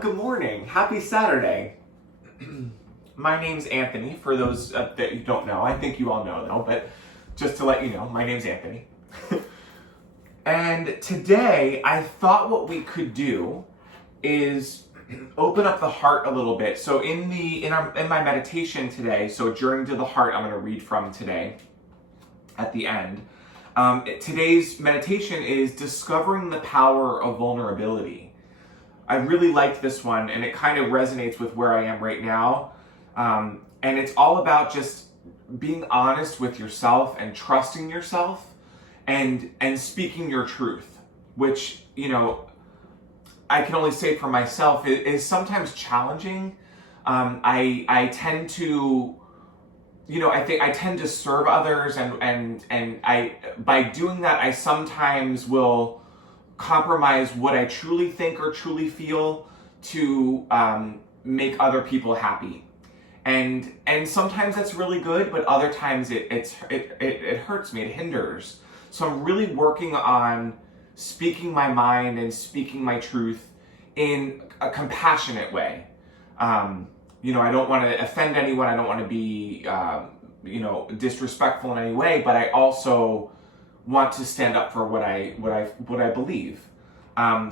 good morning. Happy Saturday. My name's Anthony, for those that you don't know. I think you all know though, but just to let you know, my name's Anthony. And today, I thought what we could do is open up the heart a little bit. So in my meditation today, so Journey to the Heart, I'm going to read from today at the end. Today's meditation is discovering the power of vulnerability. I really liked this one, and it kind of resonates with where I am right now. And it's all about just being honest with yourself and trusting yourself and speaking your truth, which, you know, I can only say for myself, it is sometimes challenging. I tend to, you know, I tend to serve others, and I, by doing that, I sometimes will compromise what I truly think or truly feel to make other people happy. And sometimes that's really good, but other times it hurts me, it hinders. So I'm really working on speaking my mind and speaking my truth in a compassionate way. You know, I don't want to offend anyone. I don't want to be, you know, disrespectful in any way, but I also want to stand up for what I believe.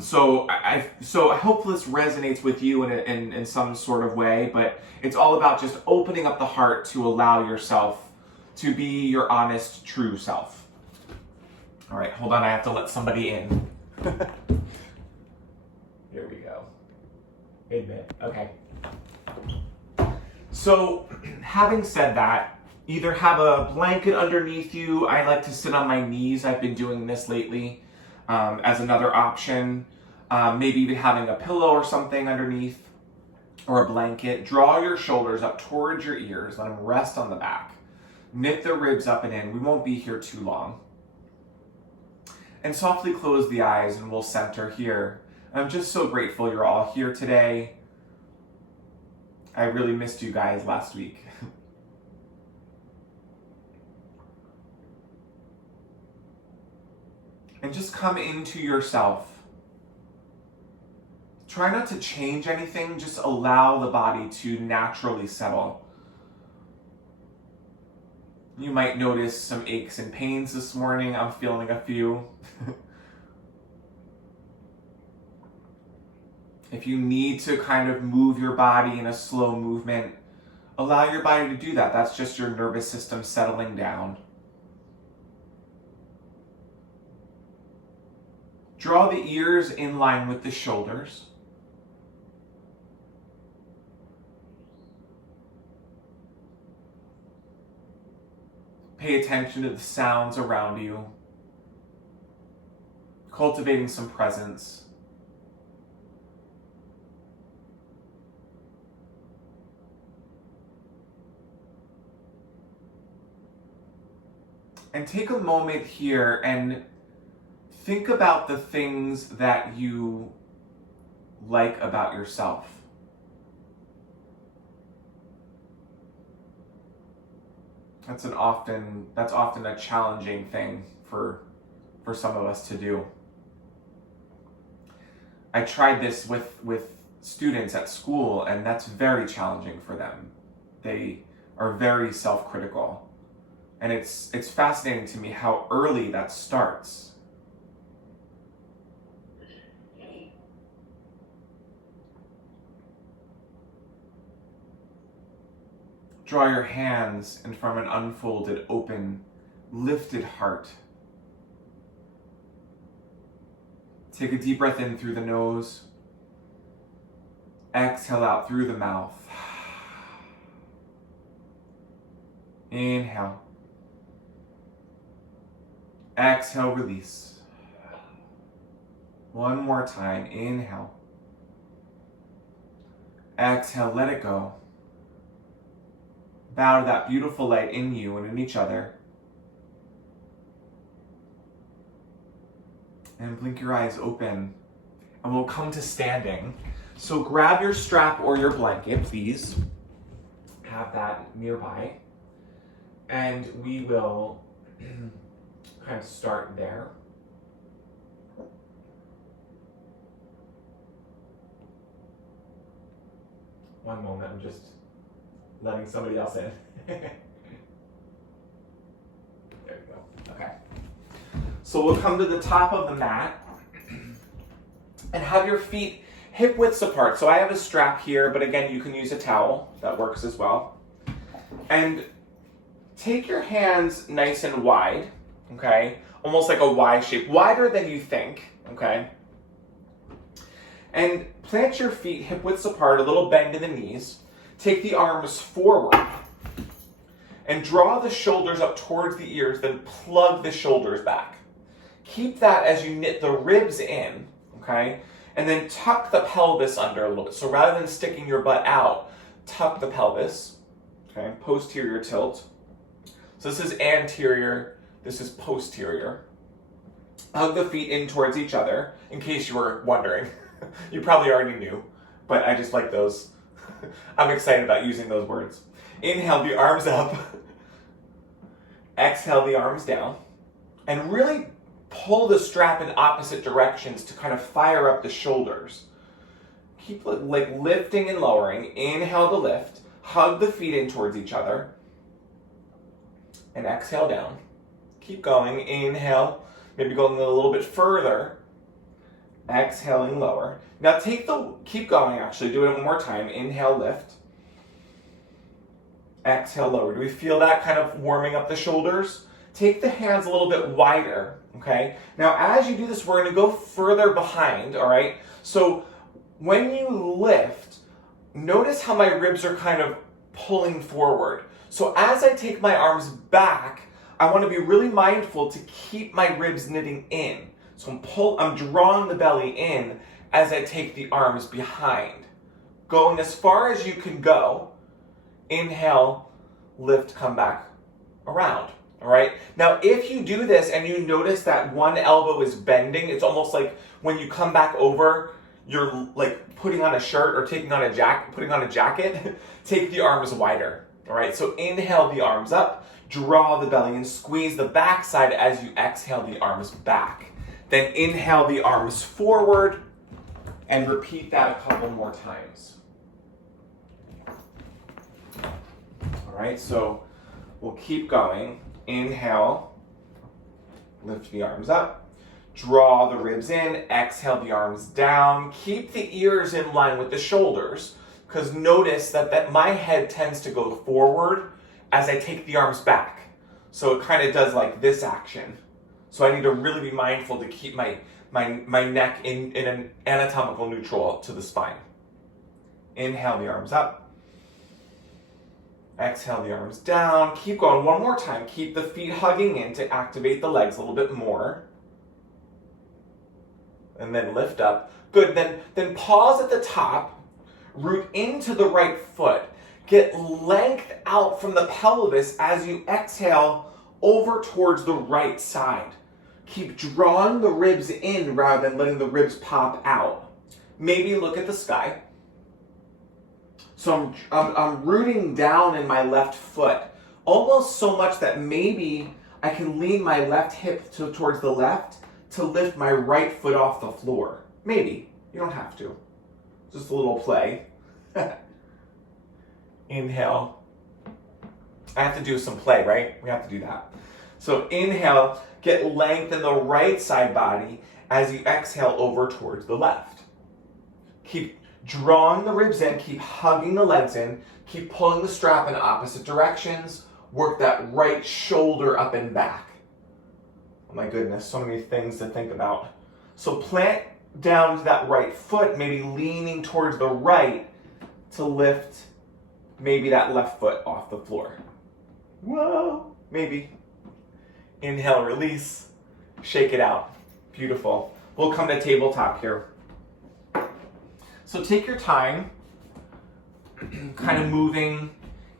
So I hope this resonates with you in some sort of way, but it's all about just opening up the heart to allow yourself to be your honest, true self. All right, hold on, I have to let somebody in. Here we go. Admit, okay. So, having said that, either have a blanket underneath you. I like to sit on my knees. I've been doing this lately as another option. Maybe even having a pillow or something underneath or a blanket. Draw your shoulders up towards your ears. Let them rest on the back. Knit the ribs up and in. We won't be here too long. And softly close the eyes and we'll center here. I'm just so grateful you're all here today. I really missed you guys last week. And just come into yourself. Try not to change anything, just allow the body to naturally settle. You might notice some aches and pains this morning. I'm feeling a few. If you need to kind of move your body in a slow movement, allow your body to do that. That's just your nervous system settling down. Draw the ears in line with the shoulders. Pay attention to the sounds around you, cultivating some presence. And take a moment here and think about the things that you like about yourself. That's often a challenging thing for some of us to do. I tried this with students at school, and that's very challenging for them. They are very self-critical. And it's fascinating to me how early that starts. Draw your hands in from an unfolded, open, lifted heart. Take a deep breath in through the nose. Exhale out through the mouth. Inhale. Exhale, release. One more time. Inhale. Exhale, let it go. Bow to that beautiful light in you and in each other. And blink your eyes open. And we'll come to standing. So grab your strap or your blanket, please. Have that nearby. And we will kind of start there. One moment, I'm just letting somebody else in. There we go. Okay. So we'll come to the top of the mat and have your feet hip widths apart. So I have a strap here, but again, you can use a towel. That works as well. And take your hands nice and wide, okay? Almost like a Y shape, wider than you think, okay? And plant your feet hip widths apart, a little bend in the knees. Take the arms forward and draw the shoulders up towards the ears, then plug the shoulders back. Keep that as you knit the ribs in, okay? And then tuck the pelvis under a little bit. So rather than sticking your butt out, tuck the pelvis, okay? Posterior tilt. So this is anterior, this is posterior. Hug the feet in towards each other, in case you were wondering. You probably already knew, but I just like those. I'm excited about using those words. Inhale the arms up. Exhale the arms down. And really pull the strap in opposite directions to kind of fire up the shoulders. Keep like lifting and lowering. Inhale to lift. Hug the feet in towards each other. And exhale down. Keep going. Inhale. Maybe going a little bit further. Exhaling lower. Now keep going actually. Do it one more time. Inhale, lift. Exhale, lower. Do we feel that kind of warming up the shoulders? Take the hands a little bit wider, okay? Now as you do this, we're gonna go further behind, all right? So when you lift, notice how my ribs are kind of pulling forward. So as I take my arms back, I wanna be really mindful to keep my ribs knitting in. So I'm drawing the belly in as I take the arms behind. Going as far as you can go. Inhale, lift, come back around. All right. Now, if you do this and you notice that one elbow is bending, it's almost like when you come back over, you're like putting on a shirt or putting on a jacket, take the arms wider. All right. So inhale the arms up, draw the belly and squeeze the backside as you exhale the arms back. Then inhale the arms forward and repeat that a couple more times. All right, so we'll keep going. Inhale, lift the arms up, draw the ribs in, exhale the arms down. Keep the ears in line with the shoulders, because notice that my head tends to go forward as I take the arms back. So it kind of does like this action. So I need to really be mindful to keep my neck in an anatomical neutral to the spine. Inhale the arms up. Exhale the arms down. Keep going one more time. Keep the feet hugging in to activate the legs a little bit more. And then lift up. Good. Then pause at the top. Root into the right foot. Get length out from the pelvis as you exhale over towards the right side. Keep drawing the ribs in rather than letting the ribs pop out. Maybe look at the sky. So I'm rooting down in my left foot, almost so much that maybe I can lean my left hip towards the left to lift my right foot off the floor. Maybe. You don't have to. Just a little play. Inhale. I have to do some play, right? We have to do that. So inhale, get length in the right side body as you exhale over towards the left. Keep drawing the ribs in, keep hugging the legs in, keep pulling the strap in opposite directions, work that right shoulder up and back. Oh my goodness, so many things to think about. So plant down to that right foot, maybe leaning towards the right to lift maybe that left foot off the floor. Whoa, maybe. Inhale, release, shake it out. Beautiful. We'll come to tabletop here. So take your time, kind of moving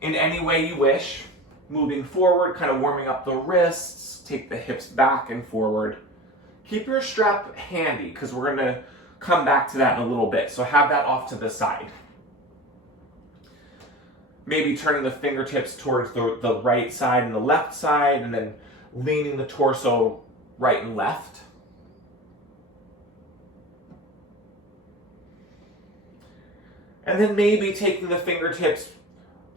in any way you wish. Moving forward, kind of warming up the wrists, take the hips back and forward. Keep your strap handy because we're going to come back to that in a little bit. So have that off to the side. Maybe turning the fingertips towards the right side and the left side, and then leaning the torso right and left. And then maybe taking the fingertips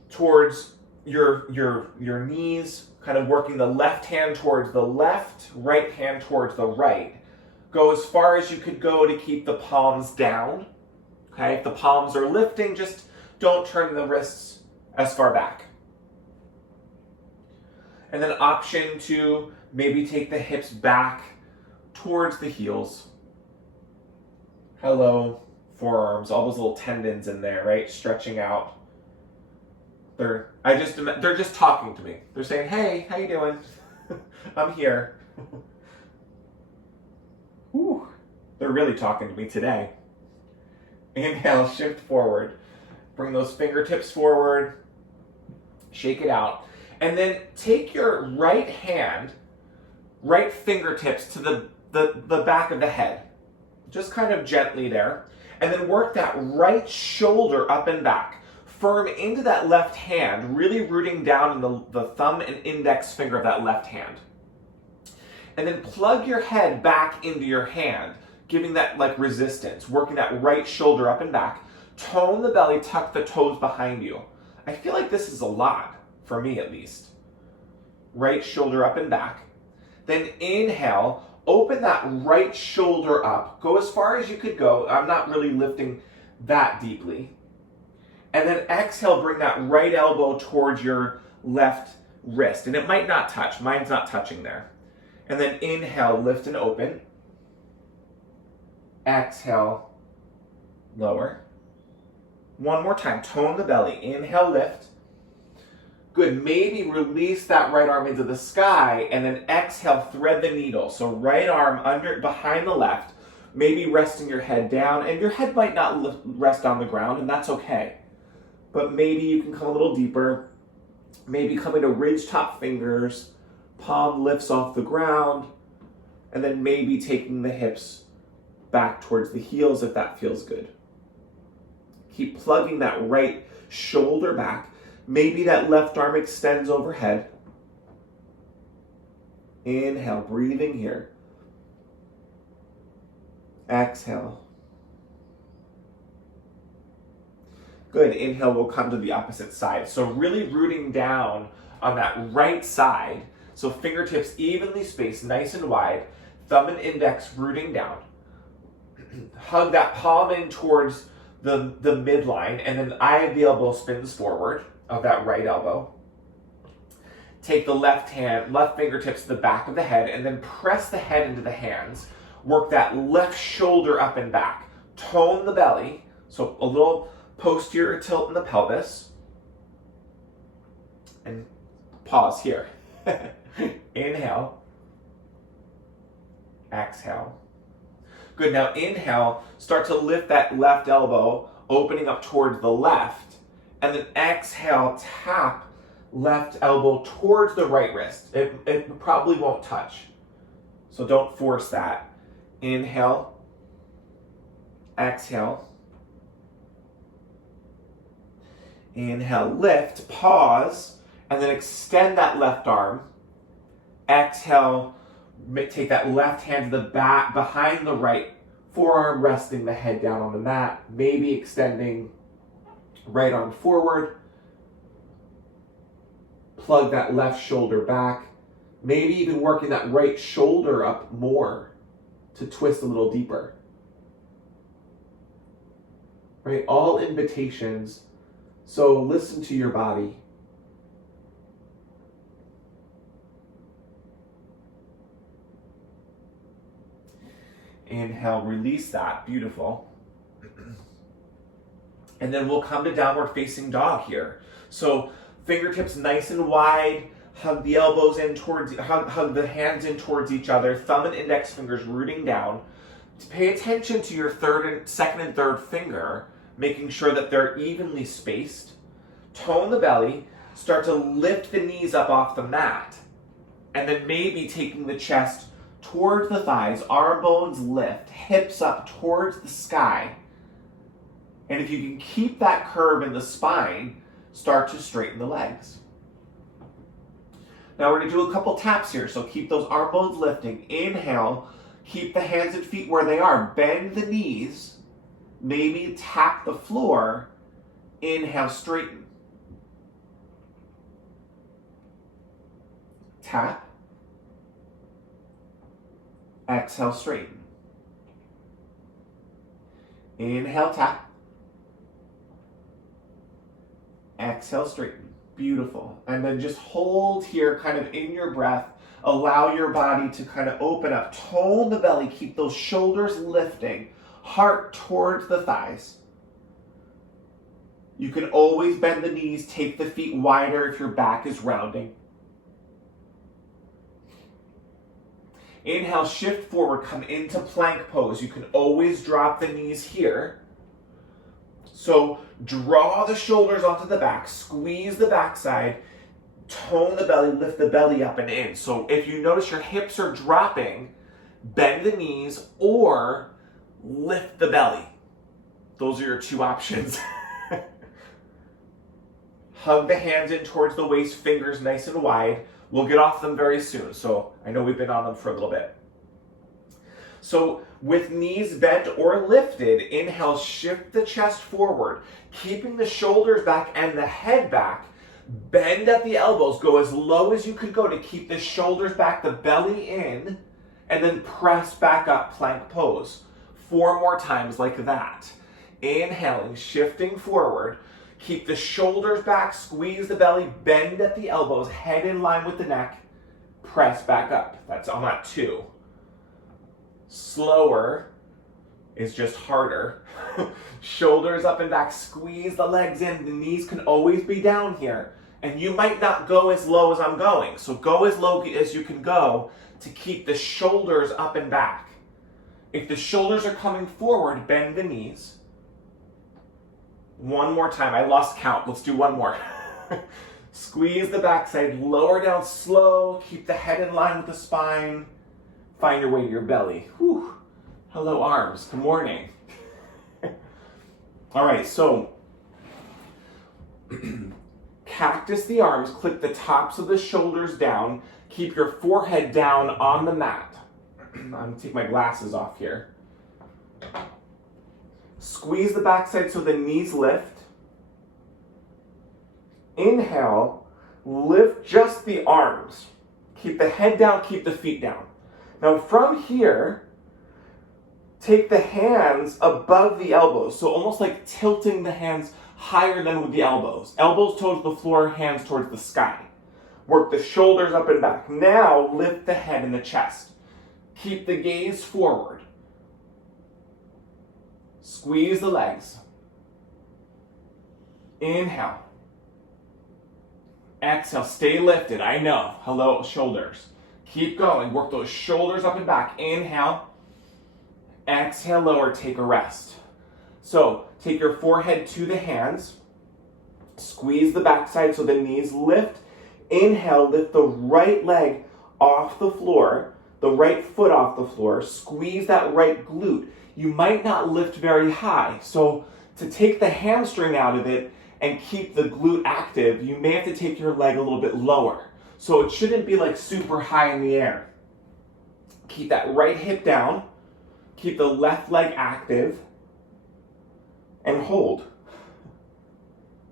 towards your knees, kind of working the left hand towards the left, right hand towards the right. Go as far as you could go to keep the palms down. Okay, if the palms are lifting, just don't turn the wrists as far back. And then option to maybe take the hips back towards the heels. Hello, forearms, all those little tendons in there, right? Stretching out. They're just talking to me. They're saying, hey, how you doing? I'm here. Whew. They're really talking to me today. Inhale, shift forward. Bring those fingertips forward. Shake it out. And then take your right hand, right fingertips to the back of the head. Just kind of gently there. And then work that right shoulder up and back. Firm into that left hand, really rooting down in the thumb and index finger of that left hand. And then plug your head back into your hand, giving that like resistance, working that right shoulder up and back. Tone the belly, tuck the toes behind you. I feel like this is a lot, for me at least. Right shoulder up and back. Then inhale, open that right shoulder up. Go as far as you could go. I'm not really lifting that deeply. And then exhale, bring that right elbow towards your left wrist. And it might not touch. Mine's not touching there. And then inhale, lift and open. Exhale, lower. One more time, tone the belly. Inhale, lift. Good, maybe release that right arm into the sky and then exhale, thread the needle. So right arm behind the left, maybe resting your head down, and your head might not rest on the ground, and that's okay. But maybe you can come a little deeper, maybe coming to ridge top fingers, palm lifts off the ground, and then maybe taking the hips back towards the heels if that feels good. Keep plugging that right shoulder back. Maybe that left arm extends overhead. Inhale, breathing here. Exhale. Good, inhale, we'll come to the opposite side. So really rooting down on that right side. So fingertips evenly spaced, nice and wide. Thumb and index rooting down. Hug that palm in towards the midline, and then eye of the elbow spins forward of that right elbow. Take the left fingertips to the back of the head, and then press the head into the hands. Work that left shoulder up and back. Tone the belly, so a little posterior tilt in the pelvis. And pause here. Inhale. Exhale. Good, now inhale, start to lift that left elbow, opening up towards the left. And then exhale, tap left elbow towards the right wrist. It probably won't touch, so don't force that. Inhale. Exhale. Inhale, lift, pause, and then extend that left arm. Exhale, take that left hand to the back, behind the right forearm, resting the head down on the mat, maybe extending right arm forward. Plug that left shoulder back, maybe even working that right shoulder up more to twist a little deeper. Right, all invitations. So listen to your body. Inhale, release that, beautiful. And then we'll come to downward facing dog here. So fingertips nice and wide, hug the elbows in towards, hug the hands in towards each other, thumb and index fingers rooting down. Pay attention to your second and third finger, making sure that they're evenly spaced. Tone the belly, start to lift the knees up off the mat, and then maybe taking the chest towards the thighs, arm bones lift, hips up towards the sky. And if you can keep that curve in the spine, start to straighten the legs. Now we're going to do a couple taps here, so keep those arm bones lifting. Inhale, keep the hands and feet where they are. Bend the knees, maybe tap the floor, Inhale, straighten. Tap. Exhale, straighten. Inhale, tap. Exhale, straighten. Beautiful. And then just hold here kind of in your breath. Allow your body to kind of open up. Tone the belly. Keep those shoulders lifting. Heart towards the thighs. You can always bend the knees. Take the feet wider if your back is rounding. Inhale, shift forward. Come into plank pose. You can always drop the knees here. So draw the shoulders onto the back. Squeeze the backside. Tone the belly, lift the belly up and in. So if you notice your hips are dropping, bend the knees or lift the belly. Those are your two options. Hug the hands in towards the waist, fingers nice and wide. We'll get off them very soon. So I know we've been on them for a little bit. So with knees bent or lifted, inhale, shift the chest forward, keeping the shoulders back and the head back. Bend at the elbows, go as low as you can go to keep the shoulders back, the belly in, and then press back up, plank pose. 4 more times like that. Inhaling, shifting forward, keep the shoulders back, squeeze the belly, bend at the elbows, head in line with the neck, press back up. That's on that 2. Slower is just harder. Shoulders up and back, squeeze the legs in. The knees can always be down here. And you might not go as low as I'm going. So go as low as you can go to keep the shoulders up and back. If the shoulders are coming forward, bend the knees. 1 more time. I lost count. Let's do 1 more. Squeeze the backside, lower down slow. Keep the head in line with the spine. Find your way to your belly. Whew. Hello, arms. Good morning. All right, so cactus the arms, click the tops of the shoulders down, keep your forehead down on the mat. I'm going to take my glasses off here. Squeeze the backside so the knees lift. Inhale, lift just the arms. Keep the head down, keep the feet down. Now from here, take the hands above the elbows, so almost like tilting the hands higher than with the elbows. Elbows towards the floor, hands towards the sky. Work the shoulders up and back. Now lift the head and the chest. Keep the gaze forward. Squeeze the legs. Inhale. Exhale, stay lifted. I know. Hello, shoulders. Keep going. Work those shoulders up and back. Inhale. Exhale, lower, take a rest. So take your forehead to the hands. Squeeze the backside so the knees lift. Inhale, lift the right leg off the floor, the right foot off the floor. Squeeze that right glute. You might not lift very high. So to take the hamstring out of it and keep the glute active, you may have to take your leg a little bit lower. So it shouldn't be like super high in the air. Keep that right hip down. Keep the left leg active. And hold.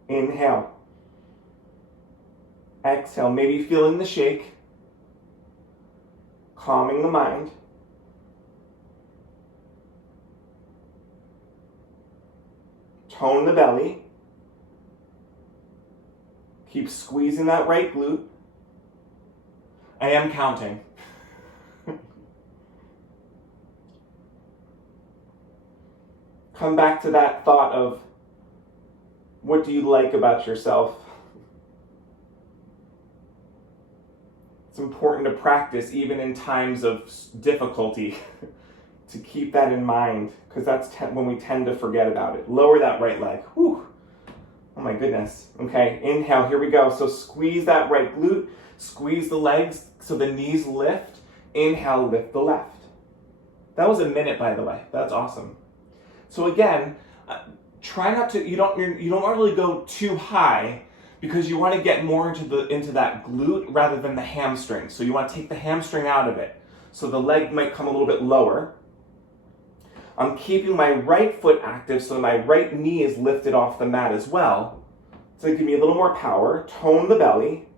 Inhale. Exhale, maybe feeling the shake. Calming the mind. Tone the belly. Keep squeezing that right glute. I am counting. Come back to that thought of what do you like about yourself? It's important to practice even in times of difficulty to keep that in mind, because that's when we tend to forget about it. Lower that right leg. Whew. Oh my goodness. Okay, inhale, here we go. So squeeze that right glute, squeeze the legs so the knees lift. Inhale, lift the left. That was a minute, by the way. That's awesome. So again, try not to, you don't really go too high, because you want to get more into that glute rather than the hamstring. So you want to take the hamstring out of it. So the leg might come a little bit lower. I'm keeping my right foot active so my right knee is lifted off the mat as well. So give me a little more power. Tone the belly.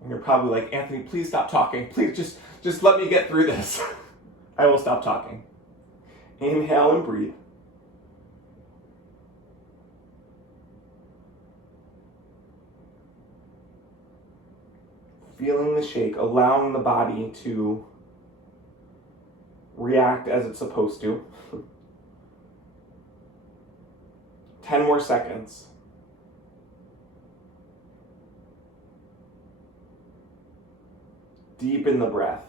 And you're probably like, Anthony, please stop talking. Please just let me get through this. I will stop talking. Inhale and breathe. Feeling the shake, allowing the body to react as it's supposed to. 10 more seconds. Deepen the breath.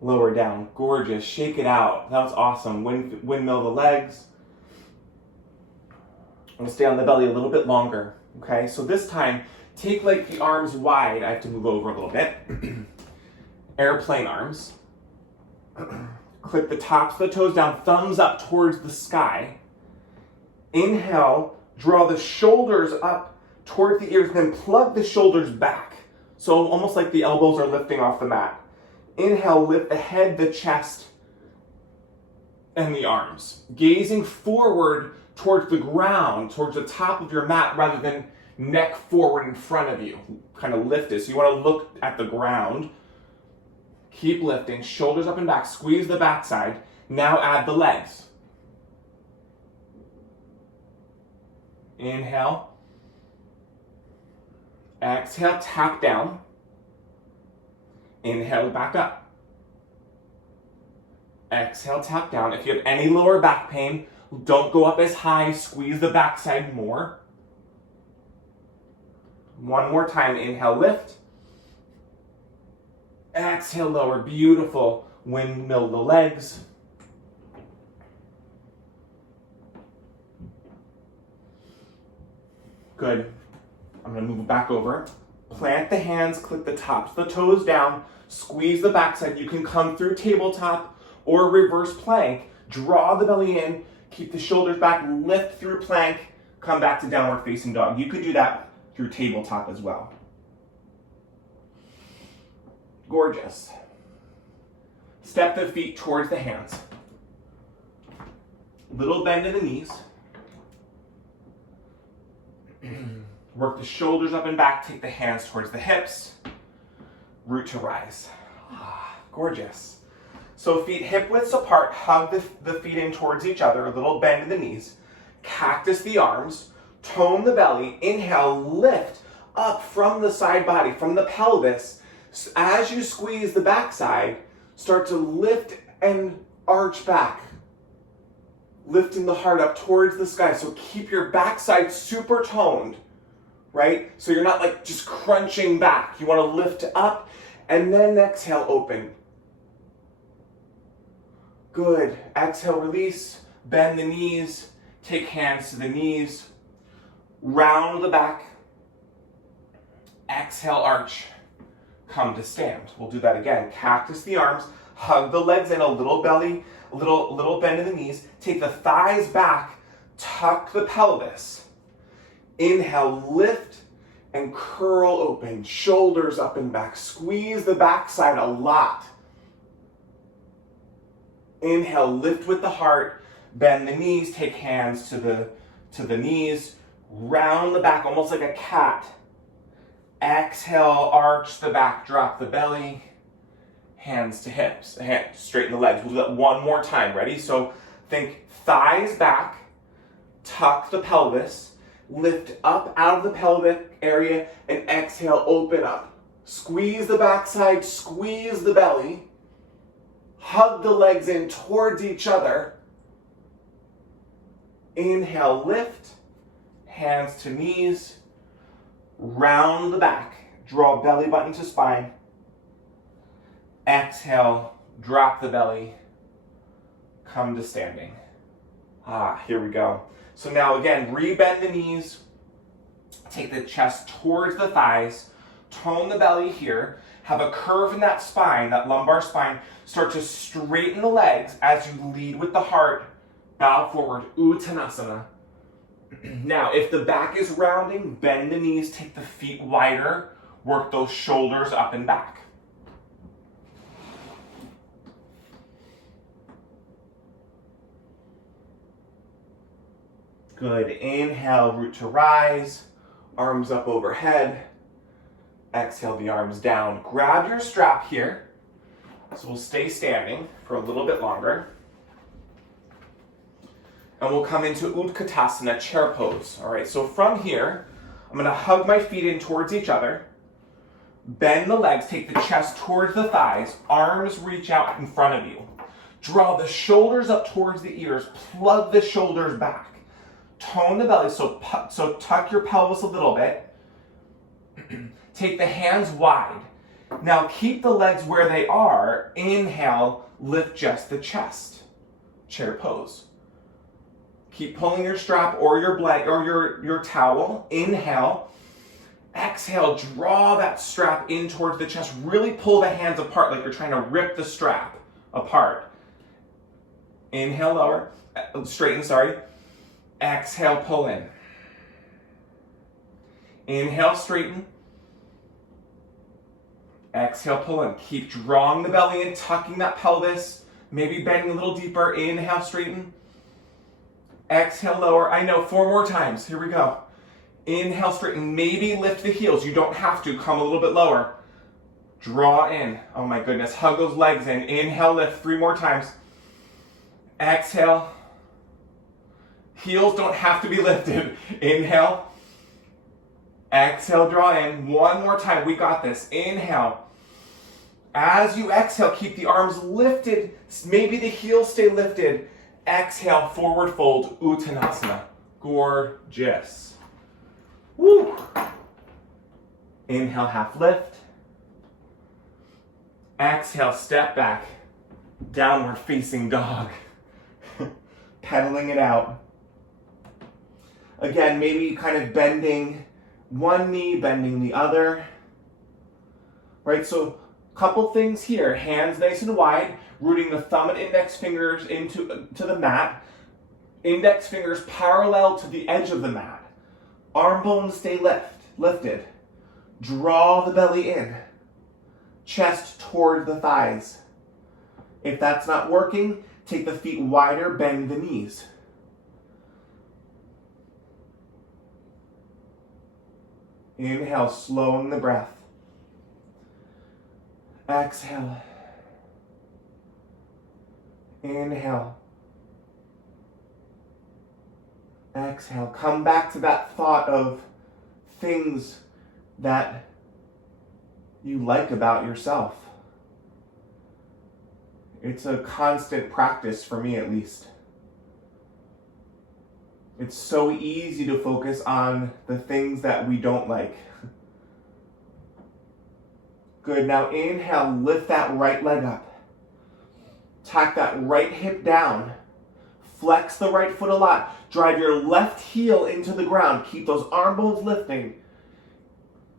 Lower down. Gorgeous. Shake it out. That was awesome. Windmill the legs. I'm going to stay on the belly a little bit longer. Okay, so this time, take like the arms wide. I have to move over a little bit. Airplane arms. Clip the tops of the toes down, thumbs up towards the sky. Inhale, draw the shoulders up towards the ears, then plug the shoulders back. So almost like the elbows are lifting off the mat. Inhale, lift the head, the chest, and the arms. Gazing forward towards the ground, towards the top of your mat, rather than neck forward in front of you. Kind of lift it. So you want to look at the ground. Keep lifting, shoulders up and back, squeeze the backside. Now add the legs. Inhale. Exhale, tap down. Inhale, back up. Exhale, tap down. If you have any lower back pain, don't go up as high, squeeze the backside more. One more time, inhale, lift. Exhale, lower, beautiful. Windmill the legs. Good. I'm going to move back over. Plant the hands, click the tops of the toes down, squeeze the backside. You can come through tabletop or reverse plank. Draw the belly in, keep the shoulders back, lift through plank, come back to downward facing dog. You could do that through tabletop as well. Gorgeous. Step the feet towards the hands. Little bend in the knees. Work the shoulders up and back, take the hands towards the hips. Root to rise. Gorgeous. So feet hip widths apart, hug the feet in towards each other, a little bend in the knees. Cactus the arms, tone the belly. Inhale, lift up from the side body, from the pelvis. As you squeeze the backside, start to lift and arch back. Lifting the heart up towards the sky. So keep your backside super toned, right? So you're not like just crunching back. You want to lift up and then exhale, open. Good. Exhale, release. Bend the knees. Take hands to the knees. Round the back. Exhale, arch. Come to stand. We'll do that again. Cactus the arms. Hug the legs in, a little belly, a little bend in the knees. Take the thighs back. Tuck the pelvis. Inhale, lift and curl open. Shoulders up and back. Squeeze the backside a lot. Inhale, lift with the heart. Bend the knees. Take hands to the knees. Round the back, almost like a cat. Exhale, arch the back, drop the belly. Hands to hips. Straighten the legs. We'll do that one more time. Ready? So think thighs back. Tuck the pelvis. Lift up out of the pelvic area and exhale, open up. Squeeze the backside, squeeze the belly. Hug the legs in towards each other. Inhale, lift. Hands to knees. Round the back. Draw belly button to spine. Exhale, drop the belly. Come to standing. Here we go. So now again, rebend the knees. Take the chest towards the thighs. Tone the belly here. Have a curve in that spine, that lumbar spine. Start to straighten the legs as you lead with the heart. Bow forward, Uttanasana. Now, if the back is rounding, bend the knees, take the feet wider. Work those shoulders up and back. Good. Inhale, root to rise. Arms up overhead. Exhale the arms down. Grab your strap here. So we'll stay standing for a little bit longer. And we'll come into Utkatasana, chair pose. All right, so from here, I'm gonna hug my feet in towards each other. Bend the legs, take the chest towards the thighs. Arms reach out in front of you. Draw the shoulders up towards the ears. Plug the shoulders back. Tone the belly, so tuck your pelvis a little bit. Take the hands wide. Now keep the legs where they are. Inhale, lift just the chest. Chair pose. Keep pulling your strap or your blanket or your towel. Inhale. Exhale, draw that strap in towards the chest. Really pull the hands apart like you're trying to rip the strap apart. Inhale, lower. Straighten, sorry. Exhale, pull in. Inhale, straighten. Exhale, pull in. Keep drawing the belly in, tucking that pelvis. Maybe bending a little deeper. Inhale, straighten. Exhale, lower. I know, 4 more times. Here we go. Inhale, straighten. Maybe lift the heels. You don't have to. Come a little bit lower. Draw in. Oh my goodness. Hug those legs in. Inhale, lift. 3 more times. Exhale. Heels don't have to be lifted. Inhale. Exhale, draw in. 1 more time. We got this. Inhale. As you exhale, keep the arms lifted. Maybe the heels stay lifted. Exhale, forward fold, Uttanasana. Gorgeous. Woo! Inhale, half lift. Exhale, step back. Downward facing dog. Pedaling it out. Again, maybe kind of bending one knee, bending the other. Right, so couple things here. Hands nice and wide, rooting the thumb and index fingers into the mat. Index fingers parallel to the edge of the mat. Arm bones stay lifted. Draw the belly in. Chest toward the thighs. If that's not working, take the feet wider, bend the knees. Inhale, slowing the breath. Exhale. Inhale. Exhale. Come back to that thought of things that you like about yourself. It's a constant practice for me, at least. It's so easy to focus on the things that we don't like. Good. Now inhale, lift that right leg up. Tack that right hip down. Flex the right foot a lot. Drive your left heel into the ground. Keep those arm bones lifting.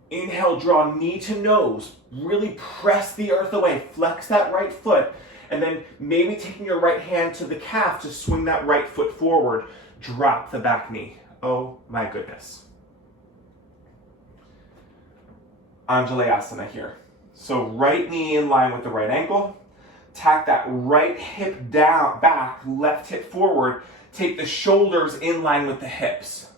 Inhale, draw knee to nose. Really press the earth away. Flex that right foot. And then maybe taking your right hand to the calf to swing that right foot forward. Drop the back knee. Oh my goodness. Anjalayasana here. So right knee in line with the right ankle. Tack that right hip down, back, left hip forward. Take the shoulders in line with the hips.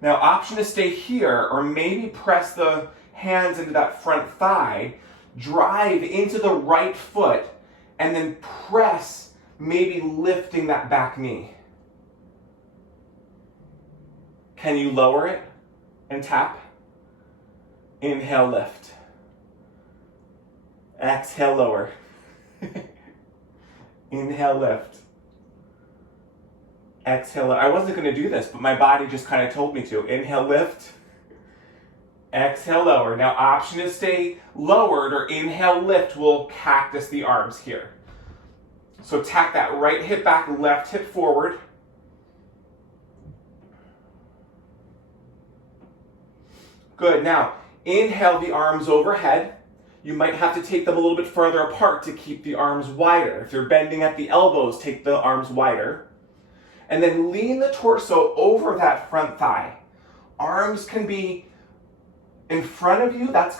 Now, option to stay here, or maybe press the hands into that front thigh. Drive into the right foot, and then press, maybe lifting that back knee. Can you lower it and tap? Inhale, lift. Exhale, lower. Inhale, lift. Exhale. I wasn't going to do this, but my body just kind of told me to. Inhale, lift. Exhale, lower. Now, option to stay lowered or inhale, lift will cactus the arms here. So tack that right hip back, left hip forward. Good. Now, inhale the arms overhead. You might have to take them a little bit further apart to keep the arms wider. If you're bending at the elbows, take the arms wider. And then lean the torso over that front thigh. Arms can be in front of you. That's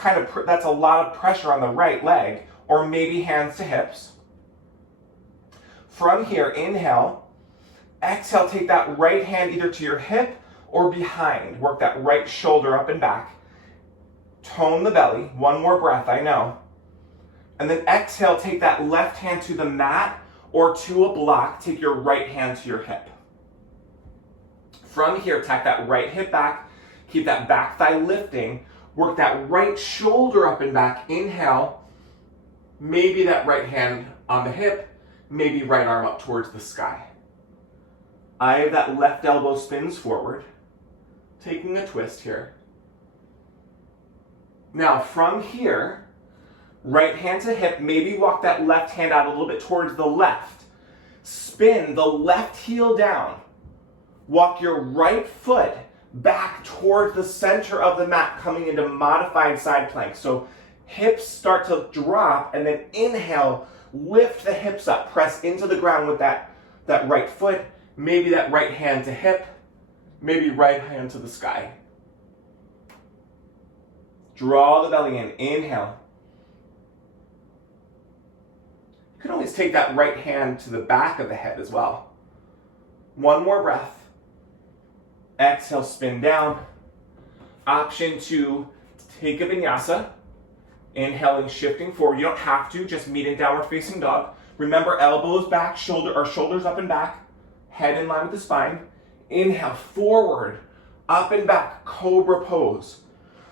a lot of pressure on the right leg, or maybe hands to hips. From here, inhale. Exhale, take that right hand either to your hip or behind. Work that right shoulder up and back. Tone the belly. One more breath, I know. And then exhale, take that left hand to the mat or to a block. Take your right hand to your hip. From here, tack that right hip back. Keep that back thigh lifting. Work that right shoulder up and back. Inhale. Maybe that right hand on the hip. Maybe right arm up towards the sky. Eye of that left elbow spins forward. Taking a twist here. Now from here, right hand to hip, maybe walk that left hand out a little bit towards the left. Spin the left heel down. Walk your right foot back towards the center of the mat, coming into modified side plank. So hips start to drop, and then inhale, lift the hips up, press into the ground with that right foot, maybe that right hand to hip, maybe right hand to the sky. Draw the belly in, inhale. You can always take that right hand to the back of the head as well. One more breath. Exhale, spin down. Option to take a vinyasa. Inhaling, shifting forward. You don't have to, just meet in downward facing dog. Remember, elbows back, shoulders up and back. Head in line with the spine. Inhale, forward, up and back, cobra pose.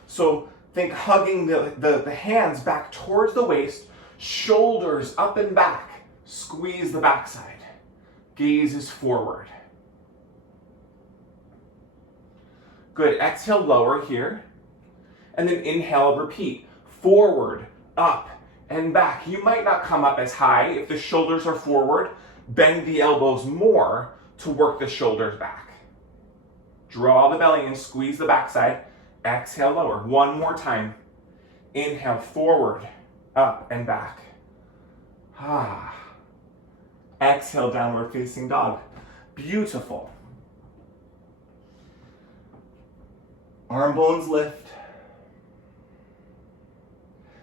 So think hugging the hands back towards the waist, shoulders up and back, squeeze the backside. Gaze is forward. Good, exhale, lower here. And then inhale, repeat. Forward, up, and back. You might not come up as high if the shoulders are forward. Bend the elbows more to work the shoulders back. Draw the belly in, squeeze the backside. Exhale, lower. One more time. Inhale, forward, up, and back. Exhale, downward facing dog. Beautiful. Arm bones lift.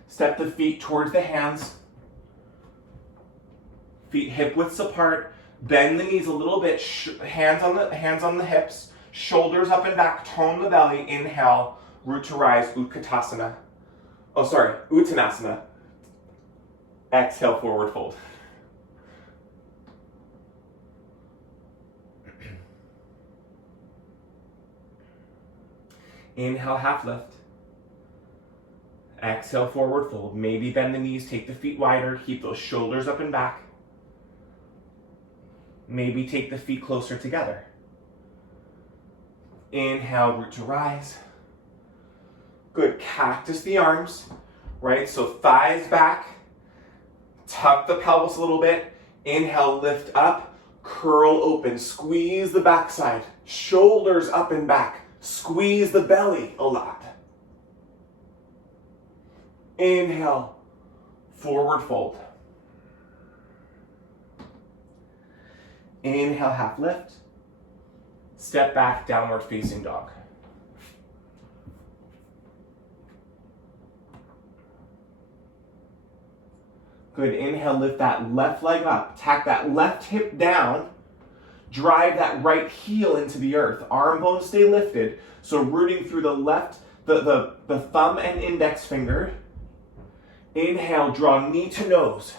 Step the feet towards the hands. Feet hip widths apart. Bend the knees a little bit. Hands on the hips. Shoulders up and back. Tone the belly. Inhale. Root to rise. Utkatasana. Uttanasana. Exhale, forward fold. Inhale, half lift. Exhale, forward fold. Maybe bend the knees, take the feet wider, keep those shoulders up and back. Maybe take the feet closer together. Inhale, root to rise. Good, cactus the arms, right? So thighs back, tuck the pelvis a little bit. Inhale, lift up, curl open, squeeze the backside, shoulders up and back, squeeze the belly a lot. Inhale, forward fold. Inhale, half lift. Step back, downward facing dog. Good, inhale, lift that left leg up. Tack that left hip down. Drive that right heel into the earth. Arm bones stay lifted. So rooting through the left, the thumb and index finger. Inhale, draw knee to nose.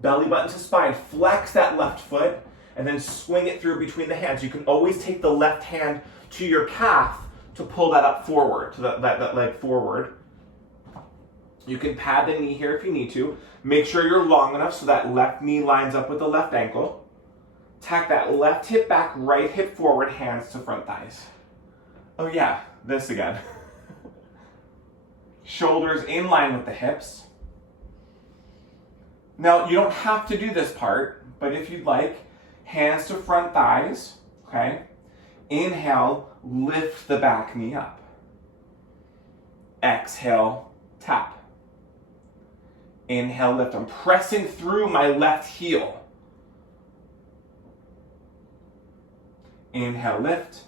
Belly button to spine. Flex that left foot and then swing it through between the hands. You can always take the left hand to your calf to pull that up forward, to that leg forward. You can pad the knee here if you need to. Make sure you're long enough so that left knee lines up with the left ankle. Tack that left hip back, right hip forward, hands to front thighs. Oh yeah, this again. Shoulders in line with the hips. Now, you don't have to do this part, but if you'd like, hands to front thighs, okay? Inhale, lift the back knee up. Exhale, tap. Inhale, lift. I'm pressing through my left heel. Inhale, lift.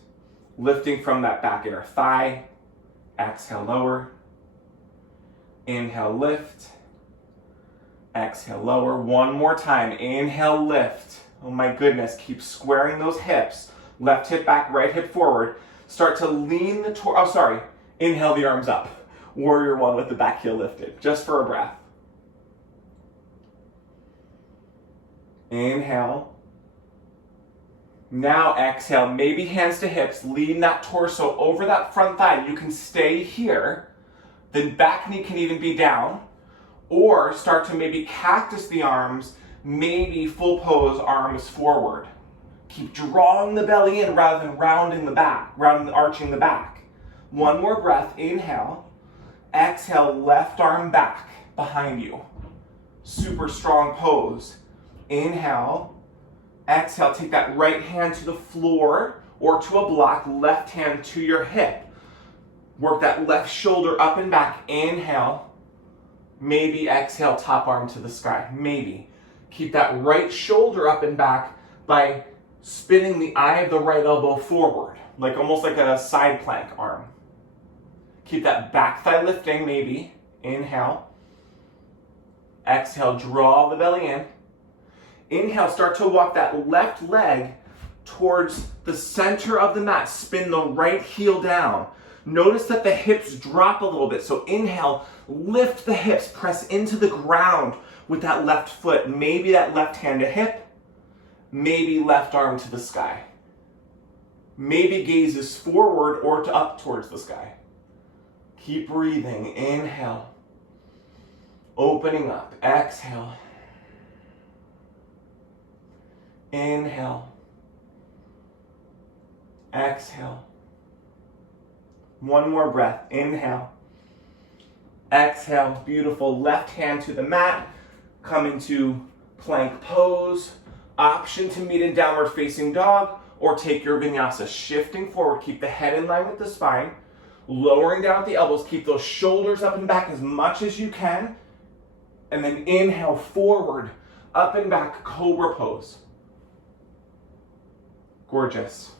Lifting from that back inner thigh. Exhale, lower. Inhale, lift. Exhale, lower. One more time. Inhale, lift. Oh my goodness, keep squaring those hips. Left hip back, right hip forward. Start to lean the Inhale the arms up. Warrior one with the back heel lifted, just for a breath. Inhale. Now exhale, maybe hands to hips, lean that torso over that front thigh. You can stay here. The back knee can even be down. Or start to maybe cactus the arms, maybe full pose, arms forward. Keep drawing the belly in rather than rounding the back, arching the back. One more breath, inhale. Exhale, left arm back behind you. Super strong pose. Inhale. Exhale, take that right hand to the floor or to a block, left hand to your hip. Work that left shoulder up and back. Inhale. Maybe exhale, top arm to the sky. Maybe. Keep that right shoulder up and back by spinning the eye of the right elbow forward, like almost like a side plank arm. Keep that back thigh lifting, maybe. Inhale. Exhale, draw the belly in. Inhale, start to walk that left leg towards the center of the mat. Spin the right heel down. Notice that the hips drop a little bit. So inhale, lift the hips, press into the ground with that left foot. Maybe that left hand to hip. Maybe left arm to the sky. Maybe gazes forward or to up towards the sky. Keep breathing. Inhale. Opening up. Exhale. Inhale. Exhale. One more breath. Inhale. Exhale. Beautiful. Left hand to the mat. Come into plank pose. Option to meet in downward facing dog or take your vinyasa. Shifting forward. Keep the head in line with the spine. Lowering down at the elbows. Keep those shoulders up and back as much as you can. And then inhale forward. Up and back. Cobra pose. Gorgeous.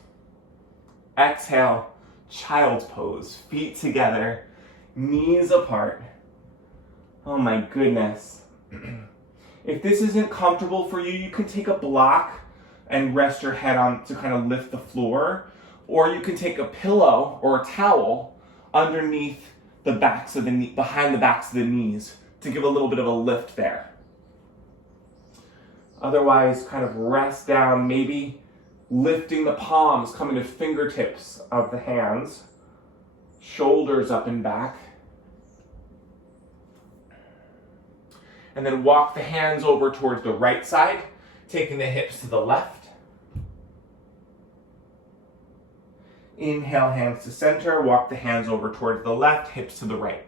Exhale. Child's pose. Feet together. Knees apart. Oh my goodness. If this isn't comfortable for you, you can take a block and rest your head on to kind of lift the floor. Or you can take a pillow or a towel underneath the backs of the knee, behind the backs of the knees to give a little bit of a lift there. Otherwise, kind of rest down, maybe lifting the palms, coming to fingertips of the hands, shoulders up and back. And then walk the hands over towards the right side, taking the hips to the left. Inhale, hands to center, walk the hands over towards the left, hips to the right.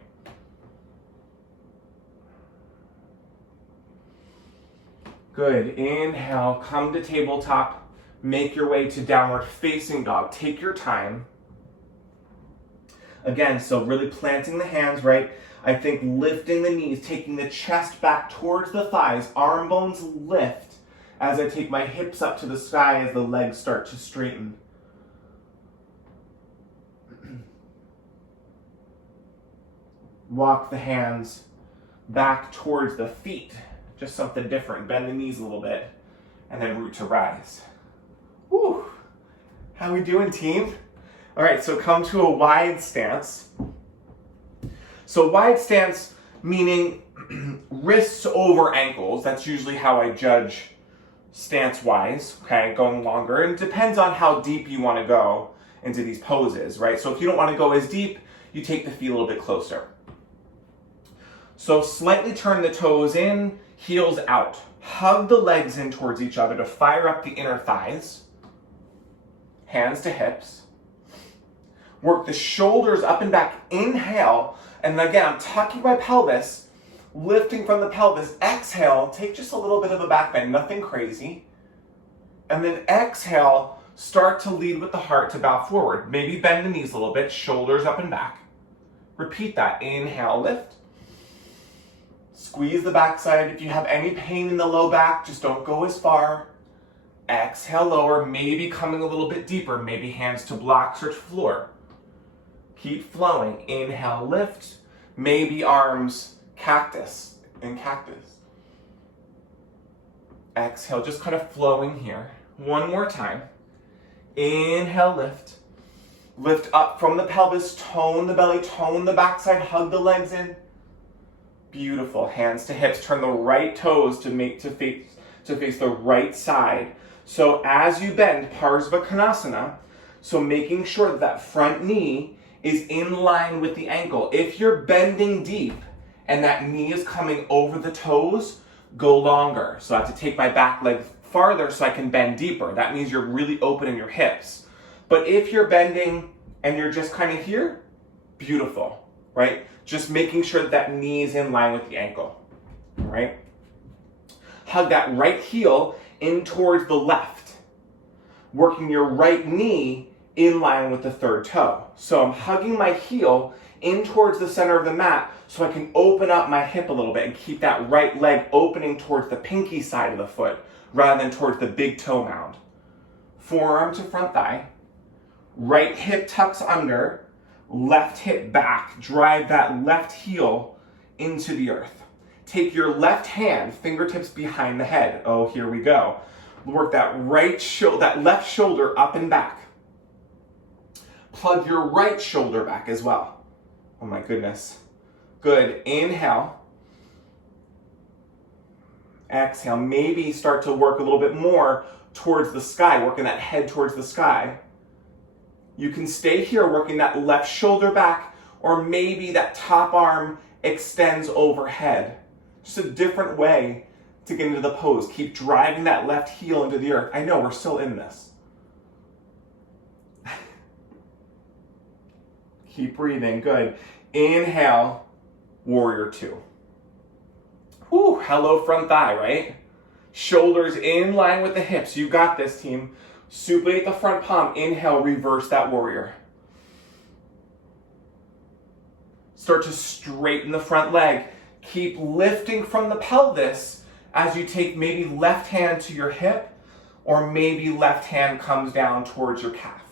Good. Inhale, come to tabletop. Make your way to downward facing dog. Take your time. Again, so really planting the hands, right? I think lifting the knees, taking the chest back towards the thighs, arm bones lift as I take my hips up to the sky as the legs start to straighten. Walk the hands back towards the feet. Just something different. Bend the knees a little bit. And then root to rise. Whew. How we doing, team? All right, so come to a wide stance. So wide stance meaning wrists over ankles. That's usually how I judge stance-wise, okay, going longer. And it depends on how deep you want to go into these poses, right? So if you don't want to go as deep, you take the feet a little bit closer. So slightly turn the toes in, heels out. Hug the legs in towards each other to fire up the inner thighs. Hands to hips. Work the shoulders up and back. Inhale. And again, I'm tucking my pelvis, lifting from the pelvis. Exhale, take just a little bit of a back bend, nothing crazy. And then exhale, start to lead with the heart to bow forward. Maybe bend the knees a little bit, shoulders up and back. Repeat that. Inhale, lift. Squeeze the backside. If you have any pain in the low back, just don't go as far. Exhale, lower, maybe coming a little bit deeper, maybe hands to blocks or to floor. Keep flowing. Inhale, lift, maybe arms cactus in cactus. Exhale, just kind of flowing here. One more time. Inhale, lift. Lift up from the pelvis, tone the belly, tone the backside, hug the legs in. Beautiful. Hands to hips. Turn the right toes to face the right side. So as you bend, Parsvakonasana, so making sure that front knee is in line with the ankle. If you're bending deep and that knee is coming over the toes, go longer. So I have to take my back leg farther so I can bend deeper. That means you're really opening your hips. But if you're bending and you're just kind of here, beautiful, right? Just making sure that knee is in line with the ankle, right? Hug that right heel in towards the left, working your right knee in line with the third toe. So I'm hugging my heel in towards the center of the mat so I can open up my hip a little bit and keep that right leg opening towards the pinky side of the foot rather than towards the big toe mound. Forearm to front thigh, right hip tucks under, left hip back, drive that left heel into the earth. Take your left hand, fingertips behind the head. Oh, here we go. Work that left shoulder up and back. Plug your right shoulder back as well. Oh my goodness. Good. Inhale. Exhale. Maybe start to work a little bit more towards the sky, working that head towards the sky. You can stay here working that left shoulder back, or maybe that top arm extends overhead. Just a different way to get into the pose. Keep driving that left heel into the earth. I know we're still in this. Keep breathing. Good. Inhale, warrior two. Whew, hello front thigh, right? Shoulders in line with the hips. You got this, team. Supinate the front palm. Inhale, reverse that warrior. Start to straighten the front leg. Keep lifting from the pelvis as you take maybe left hand to your hip, or maybe left hand comes down towards your calf.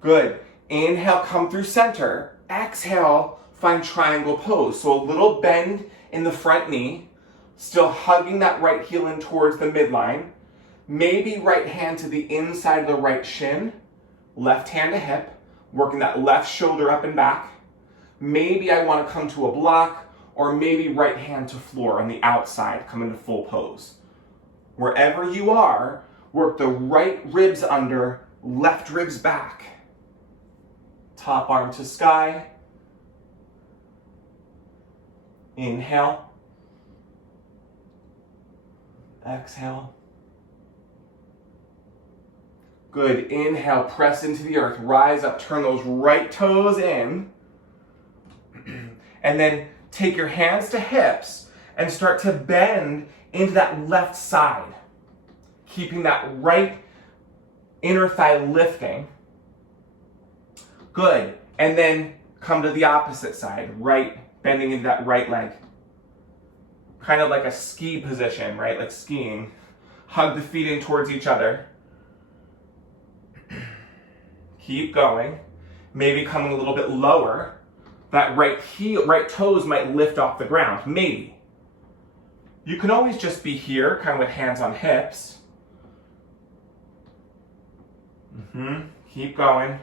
Good. Inhale, come through center. Exhale, find triangle pose. So a little bend in the front knee, still hugging that right heel in towards the midline. Maybe right hand to the inside of the right shin, left hand to hip, working that left shoulder up and back. Maybe I want to come to a block, or maybe right hand to floor on the outside, come into full pose. Wherever you are, work the right ribs under, left ribs back. Top arm to sky. Inhale. Exhale. Good. Inhale, press into the earth. Rise up, turn those right toes in. And then take your hands to hips and start to bend into that left side. Keeping that right inner thigh lifting. Good. And then come to the opposite side. Right, bending into that right leg. Kind of like a ski position, right? Like skiing. Hug the feet in towards each other. Keep going. Maybe coming a little bit lower. That right toes might lift off the ground. Maybe. You can always just be here, kind of with hands on hips. Keep going.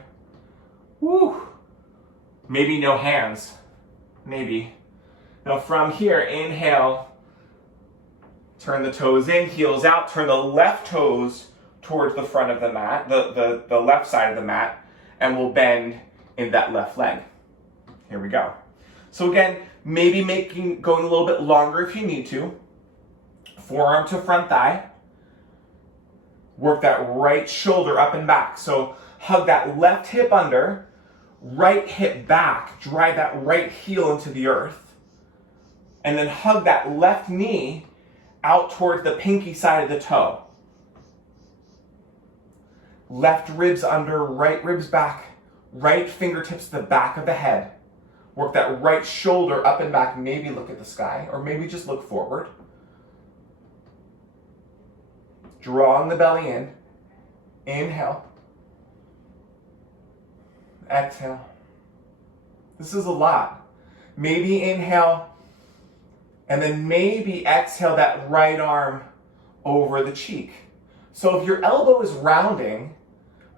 Woo. Maybe no hands. Maybe. Now from here, inhale. Turn the toes in, heels out. Turn the left toes towards the front of the mat, the left side of the mat, and we'll bend in that left leg. Here we go. So again, maybe going a little bit longer if you need to. Forearm to front thigh. Work that right shoulder up and back. So hug that left hip under, right hip back, drive that right heel into the earth, and then hug that left knee out towards the pinky side of the toe. Left ribs under, right ribs back, right fingertips to the back of the head. Work that right shoulder up and back, maybe look at the sky, or maybe just look forward. Drawing the belly in. Inhale. Exhale. This is a lot. Maybe inhale, and then maybe exhale that right arm over the cheek. So if your elbow is rounding,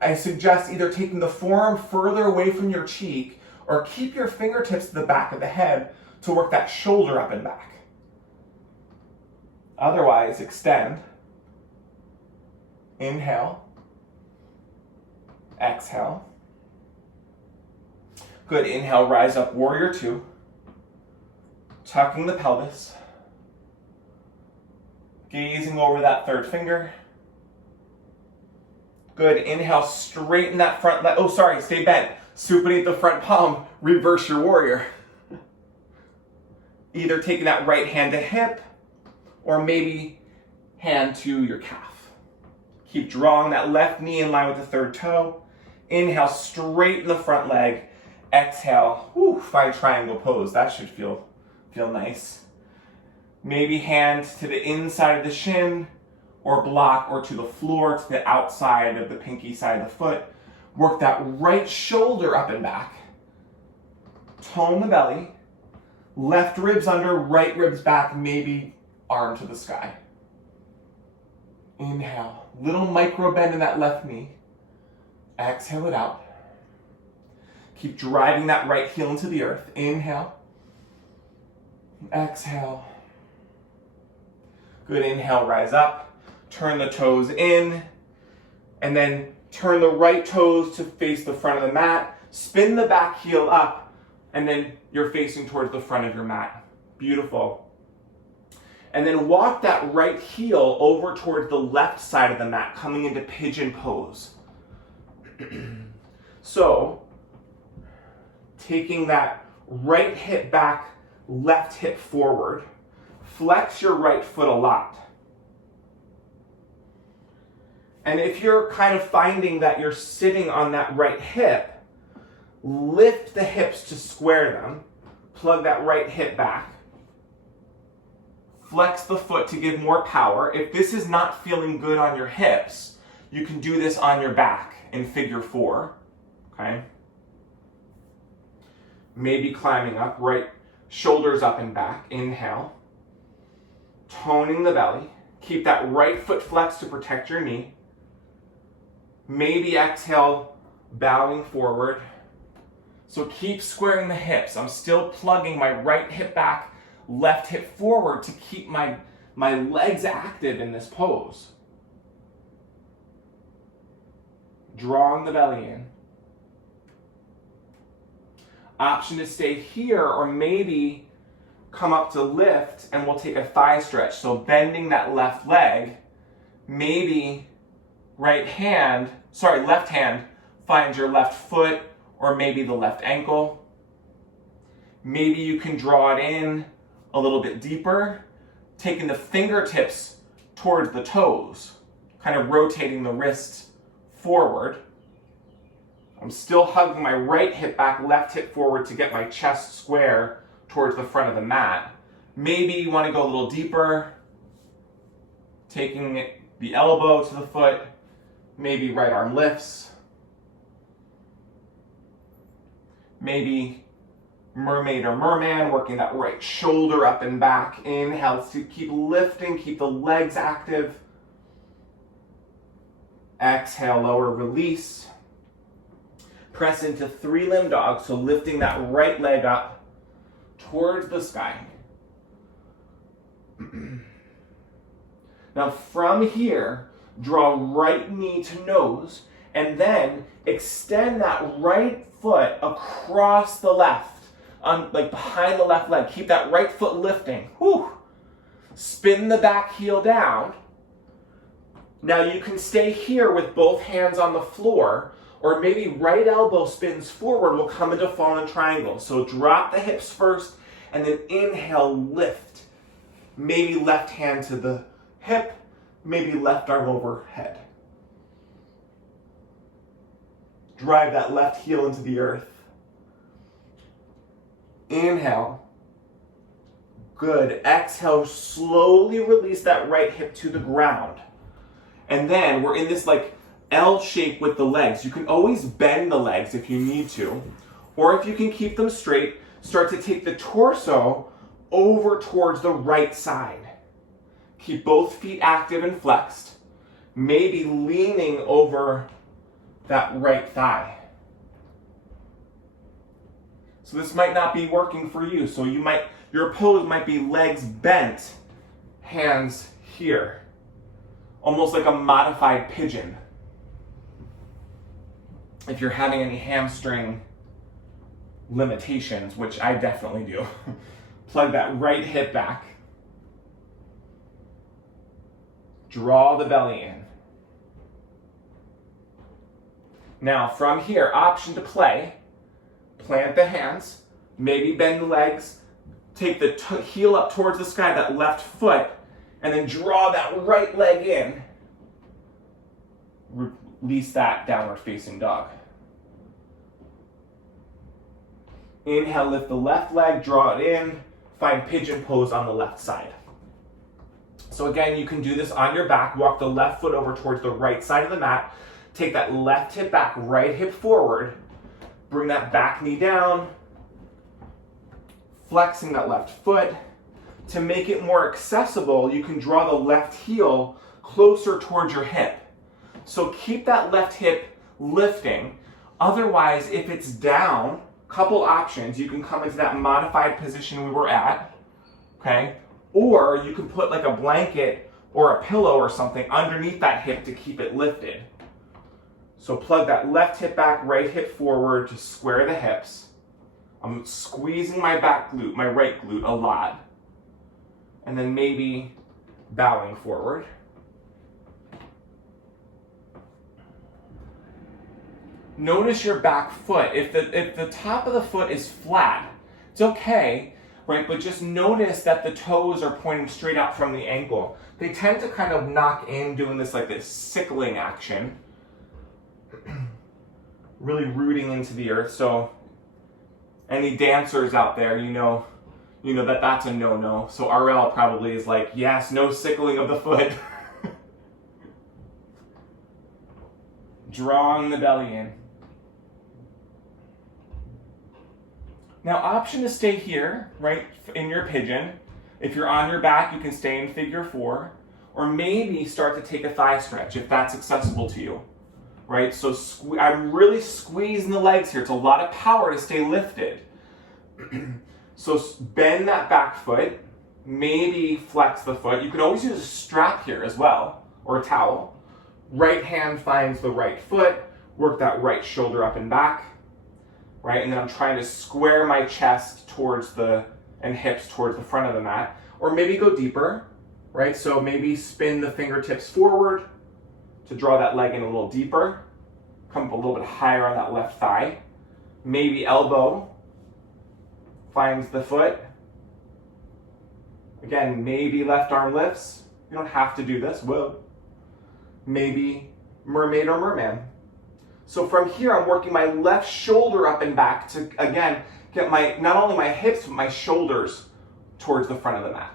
I suggest either taking the forearm further away from your cheek or keep your fingertips to the back of the head to work that shoulder up and back. Otherwise, extend. Inhale. Exhale. Good. Inhale, rise up, warrior two. Tucking the pelvis. Gazing over that third finger. Good. Inhale, straighten that front leg. Oh, sorry, stay bent. Supinate the front palm. Reverse your warrior. Either taking that right hand to hip or maybe hand to your calf. Keep drawing that left knee in line with the third toe. Inhale, straighten the front leg. Exhale, find triangle pose. That should feel nice. Maybe hands to the inside of the shin or block or to the floor, to the outside of the pinky side of the foot. Work that right shoulder up and back. Tone the belly. Left ribs under, right ribs back, maybe arm to the sky. Inhale, little micro bend in that left knee. Exhale it out. Keep driving that right heel into the earth. Inhale. Exhale. Good. Inhale, rise up. Turn the toes in. And then turn the right toes to face the front of the mat. Spin the back heel up. And then you're facing towards the front of your mat. Beautiful. And then walk that right heel over towards the left side of the mat, coming into pigeon pose. So, taking that right hip back, left hip forward. Flex your right foot a lot. And if you're kind of finding that you're sitting on that right hip, lift the hips to square them. Plug that right hip back. Flex the foot to give more power. If this is not feeling good on your hips, you can do this on your back in figure 4. Okay? Maybe climbing up, right shoulders up and back. Inhale. Toning the belly. Keep that right foot flexed to protect your knee. Maybe exhale, bowing forward. So keep squaring the hips. I'm still plugging my right hip back, left hip forward to keep my legs active in this pose. Drawing the belly in. Option to stay here or maybe come up to lift and we'll take a thigh stretch. So bending that left leg, maybe left hand finds your left foot or maybe the left ankle. Maybe you can draw it in a little bit deeper, taking the fingertips towards the toes, kind of rotating the wrists forward. I'm still hugging my right hip back, left hip forward to get my chest square towards the front of the mat. Maybe you want to go a little deeper, taking the elbow to the foot, maybe right arm lifts. Maybe mermaid or merman, working that right shoulder up and back. Inhale to keep lifting, keep the legs active. Exhale, lower, release. Press into 3-limb dog, so lifting that right leg up towards the sky. Now from here, draw right knee to nose, and then extend that right foot across the left, like behind the left leg. Keep that right foot lifting. Whew. Spin the back heel down. Now you can stay here with both hands on the floor, or maybe right elbow spins forward, will come into fallen triangle. So drop the hips first, and then inhale, lift. Maybe left hand to the hip, maybe left arm overhead. Drive that left heel into the earth. Inhale. Good. Exhale, slowly release that right hip to the ground. And then we're in this like L shape with the legs. You can always bend the legs if you need to, or if you can keep them straight, start to take the torso over towards the right side. Keep both feet active and flexed, maybe leaning over that right thigh. So this might not be working for you. So your pose might be legs bent, hands here. Almost like a modified pigeon. If you're having any hamstring limitations, which I definitely do, plug that right hip back. Draw the belly in. Now from here, option to play. Plant the hands, maybe bend the legs, take the heel up towards the sky, that left foot, and then draw that right leg in. Release that downward facing dog. Inhale, lift the left leg, draw it in, find pigeon pose on the left side. So again, you can do this on your back, walk the left foot over towards the right side of the mat, take that left hip back, right hip forward, bring that back knee down, flexing that left foot. To make it more accessible, you can draw the left heel closer towards your hip. So keep that left hip lifting. Otherwise, if it's down, couple options, you can come into that modified position we were at, okay? Or you can put like a blanket or a pillow or something underneath that hip to keep it lifted. So plug that left hip back, right hip forward to square the hips. I'm squeezing my back glute, my right glute a lot. And then maybe bowing forward. Notice your back foot. If the top of the foot is flat, it's okay, right? But just notice that the toes are pointing straight out from the ankle. They tend to kind of knock in doing this like this sickling action. Really rooting into the earth. So any dancers out there, you know that that's a no-no. So RL probably is like, yes, no sickling of the foot. Drawing the belly in. Now, option to stay here, right, in your pigeon. If you're on your back, you can stay in figure 4, or maybe start to take a thigh stretch if that's accessible to you, right? So I'm really squeezing the legs here. It's a lot of power to stay lifted. So bend that back foot, maybe flex the foot. You can always use a strap here as well, or a towel. Right hand finds the right foot, work that right shoulder up and back, right? And then I'm trying to square my chest and hips towards the front of the mat. Or maybe go deeper, right? So maybe spin the fingertips forward to draw that leg in a little deeper. Come up a little bit higher on that left thigh. Maybe elbow finds the foot. Again, maybe left arm lifts. You don't have to do this. Whoa. Maybe mermaid or merman. So from here, I'm working my left shoulder up and back to, again, get not only my hips, but my shoulders towards the front of the mat.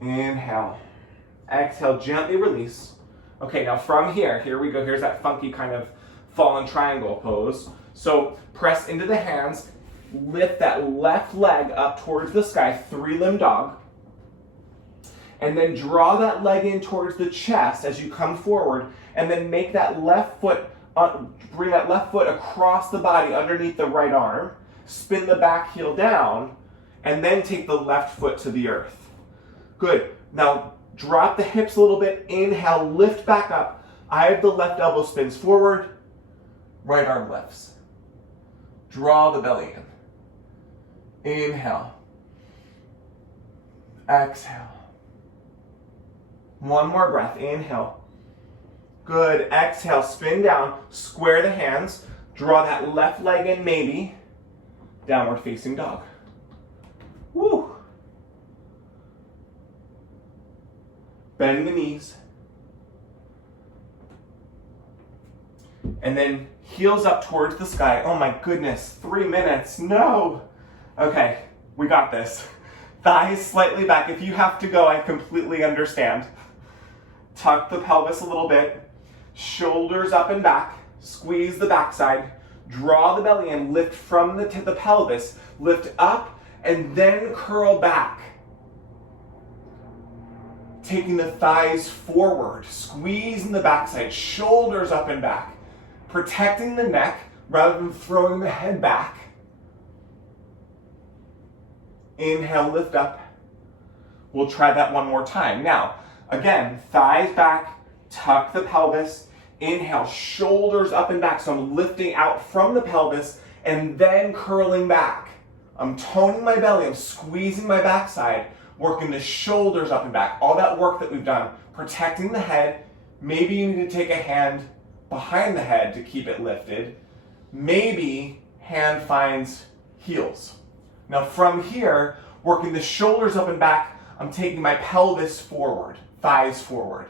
Inhale. Exhale, gently release. Okay, now from here we go. Here's that funky kind of fallen triangle pose. So press into the hands, lift that left leg up towards the sky, 3-limb dog. And then draw that leg in towards the chest as you come forward, and then make that left foot, bring that left foot across the body underneath the right arm, spin the back heel down, and then take the left foot to the earth. Good. Now drop the hips a little bit, inhale, lift back up. Eye of the left elbow spins forward, right arm lifts. Draw the belly in. Inhale. Exhale. One more breath. Inhale. Good. Exhale. Spin down. Square the hands. Draw that left leg in, maybe. Downward facing dog. Woo. Bend the knees. And then heels up towards the sky. Oh my goodness. 3 minutes. No. Okay. We got this. Thighs slightly back. If you have to go, I completely understand. tuck the pelvis a little bit, shoulders up and back, squeeze the backside, draw the belly in, lift from the pelvis, lift up, and then curl back. Taking the thighs forward, squeezing the backside, shoulders up and back, protecting the neck rather than throwing the head back. Inhale, lift up. We'll try that one more time. Now, again, thighs back, tuck the pelvis. Inhale, shoulders up and back. So I'm lifting out from the pelvis and then curling back. I'm toning my belly, I'm squeezing my backside, working the shoulders up and back. All that work that we've done, protecting the head. Maybe you need to take a hand behind the head to keep it lifted. Maybe hand finds heels. Now from here, working the shoulders up and back, I'm taking my pelvis forward, thighs forward.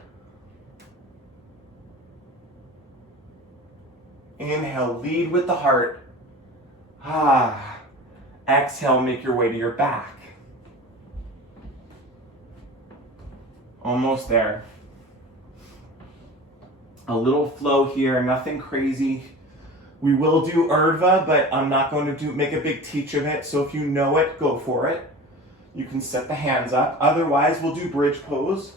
Inhale, lead with the heart. Exhale, make your way to your back. Almost there. A little flow here, nothing crazy. We will do Urdhva, but I'm not going to make a big teach of it, so if you know it, go for it. You can set the hands up. Otherwise, we'll do bridge pose.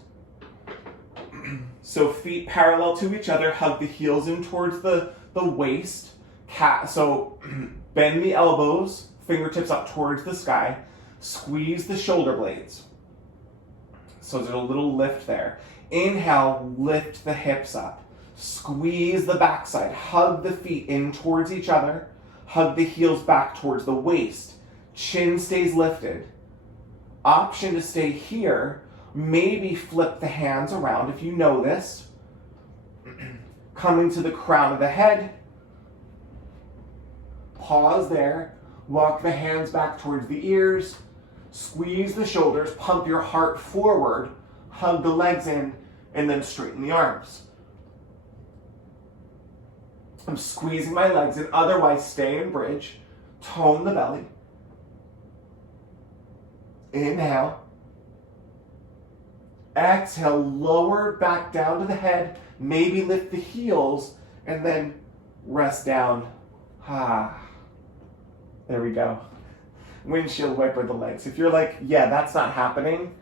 So feet parallel to each other, hug the heels in towards the waist. So bend the elbows, fingertips up towards the sky. Squeeze the shoulder blades. So there's a little lift there. Inhale, lift the hips up. Squeeze the backside, hug the feet in towards each other, hug the heels back towards the waist. Chin stays lifted. Option to stay here, maybe flip the hands around if you know this. Coming to the crown of the head. Pause there, walk the hands back towards the ears, squeeze the shoulders, pump your heart forward, hug the legs in, and then straighten the arms. I'm squeezing my legs in, otherwise stay in bridge. Tone the belly. Inhale. Exhale, lower back down to the head. Maybe lift the heels and then rest down. There we go. Windshield wiper the legs. If you're like, yeah, that's not happening,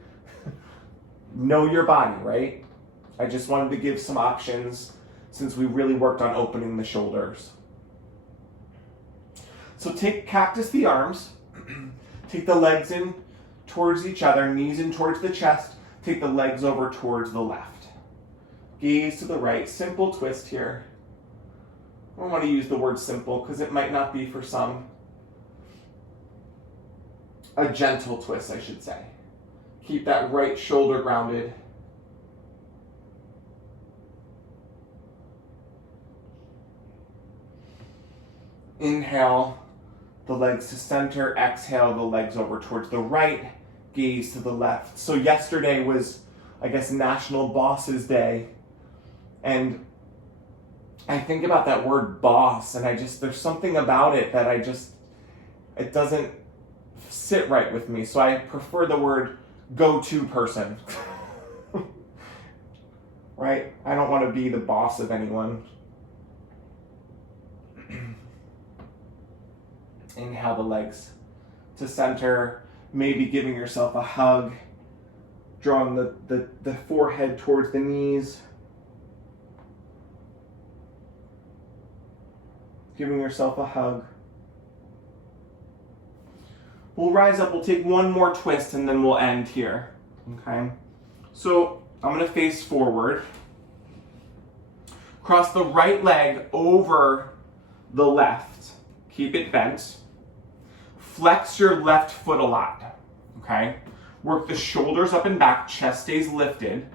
know your body, right? I just wanted to give some options since we really worked on opening the shoulders. So cactus the arms, take the legs in towards each other, knees in towards the chest, take the legs over towards the left. Gaze to the right, simple twist here. I don't want to use the word simple because it might not be for some. A gentle twist, I should say. Keep that right shoulder grounded. Inhale, the legs to center. Exhale, the legs over towards the right. Gaze to the left. So yesterday was, I guess, National Bosses Day. And I think about that word boss, and there's something about it that it doesn't sit right with me. So I prefer the word go-to person. Right? I don't want to be the boss of anyone. Inhale the legs to center, maybe giving yourself a hug, drawing the forehead towards the knees, giving yourself a hug. We'll rise up, we'll take one more twist, and then we'll end here, okay? So I'm gonna face forward, cross the right leg over the left, keep it bent. Flex your left foot a lot, okay? Work the shoulders up and back, chest stays lifted.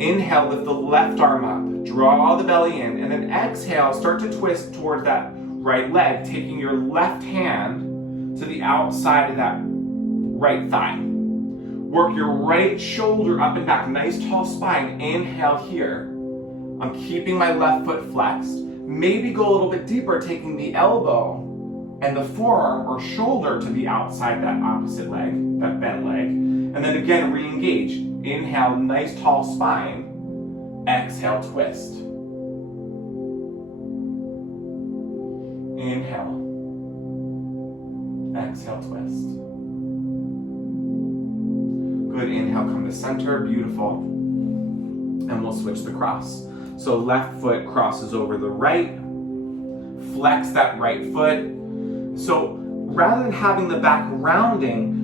Inhale, lift the left arm up, draw the belly in, and then exhale, start to twist towards that right leg, taking your left hand to the outside of that right thigh. Work your right shoulder up and back, nice tall spine. Inhale here. I'm keeping my left foot flexed. Maybe go a little bit deeper, taking the elbow and the forearm or shoulder to the outside of that opposite leg, that bent leg. And then again, re-engage. Inhale, nice tall spine. Exhale, twist. Inhale. Exhale, twist. Good, inhale, come to center, beautiful. And we'll switch the cross. So left foot crosses over the right. Flex that right foot. So rather than having the back rounding,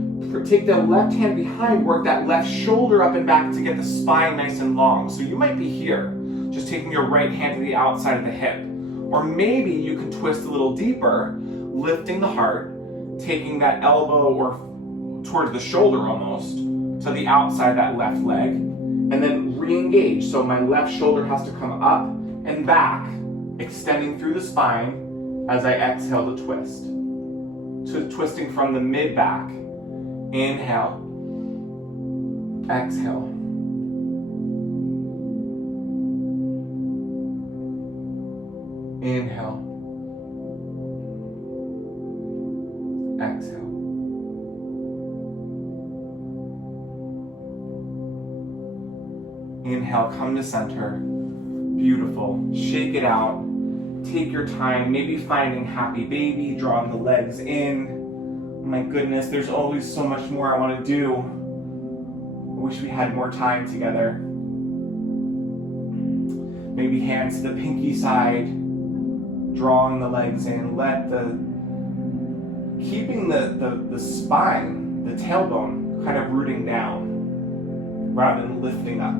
take the left hand behind, work that left shoulder up and back to get the spine nice and long. So you might be here, just taking your right hand to the outside of the hip. Or maybe you can twist a little deeper, lifting the heart, taking that elbow or towards the shoulder almost, to the outside of that left leg, and then re-engage. So my left shoulder has to come up and back, extending through the spine as I exhale to twist. So twisting from the mid-back. Inhale. Exhale. Inhale. Exhale. Inhale, come to center. Beautiful. Shake it out. Take your time, maybe finding happy baby, drawing the legs in. Oh my goodness, there's always so much more I want to do. I wish we had more time together. Maybe hands to the pinky side, drawing the legs in. Keeping the spine, the tailbone, kind of rooting down rather than lifting up.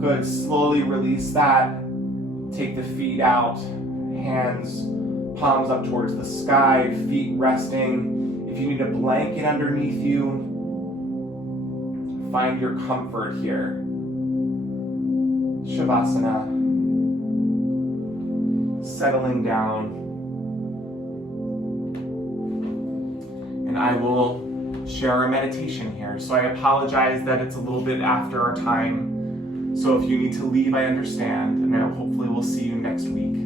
Good, slowly release that. Take the feet out, hands, palms up towards the sky, feet resting. If you need a blanket underneath you, find your comfort here. Shavasana. Settling down. And I will share our meditation here. So I apologize that it's a little bit after our time. So if you need to leave, I understand, and hopefully we'll see you next week.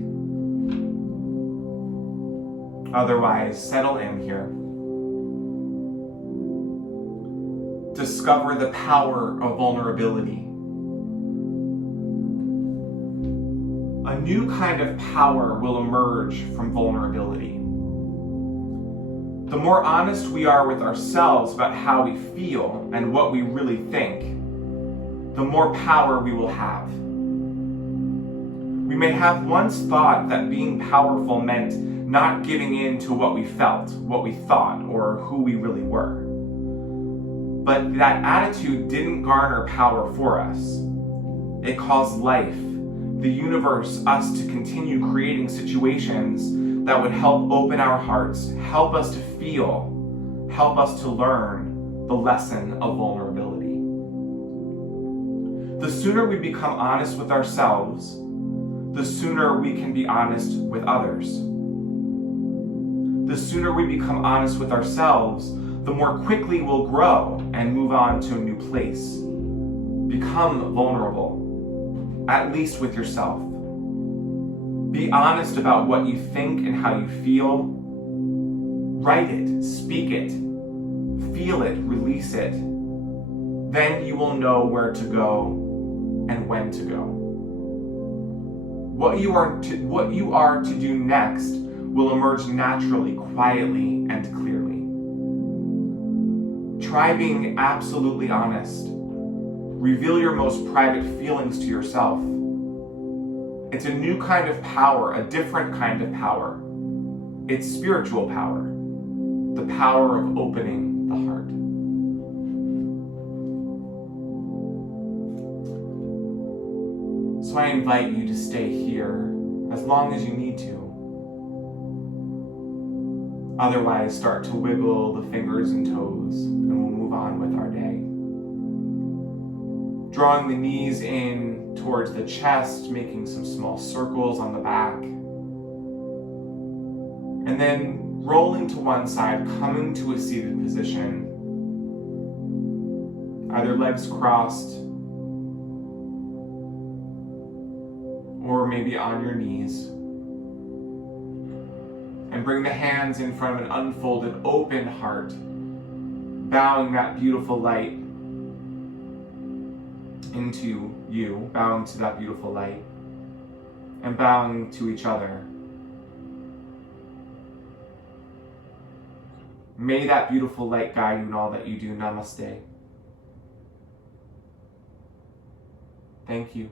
Otherwise, settle in here. Discover the power of vulnerability. A new kind of power will emerge from vulnerability. The more honest we are with ourselves about how we feel and what we really think, the more power we will have. We may have once thought that being powerful meant not giving in to what we felt, what we thought, or who we really were. But that attitude didn't garner power for us. It caused life, the universe, us to continue creating situations that would help open our hearts, help us to feel, help us to learn the lesson of vulnerability. The sooner we become honest with ourselves, the sooner we can be honest with others. The sooner we become honest with ourselves, the more quickly we'll grow and move on to a new place. Become vulnerable, at least with yourself. Be honest about what you think and how you feel. Write it, speak it, feel it, release it. Then you will know where to go and when to go. What you are to do next will emerge naturally, quietly, and clearly. Try being absolutely honest. Reveal your most private feelings to yourself. It's a new kind of power, a different kind of power. It's spiritual power, the power of opening the heart. So I invite you to stay here as long as you need to. Otherwise, start to wiggle the fingers and toes, and we'll move on with our day. Drawing the knees in towards the chest, making some small circles on the back. And then rolling to one side, coming to a seated position. Either legs crossed, or maybe on your knees. And bring the hands in front of an unfolded, open heart, bowing that beautiful light into you, bowing to that beautiful light, and bowing to each other. May that beautiful light guide you in all that you do. Namaste. Thank you.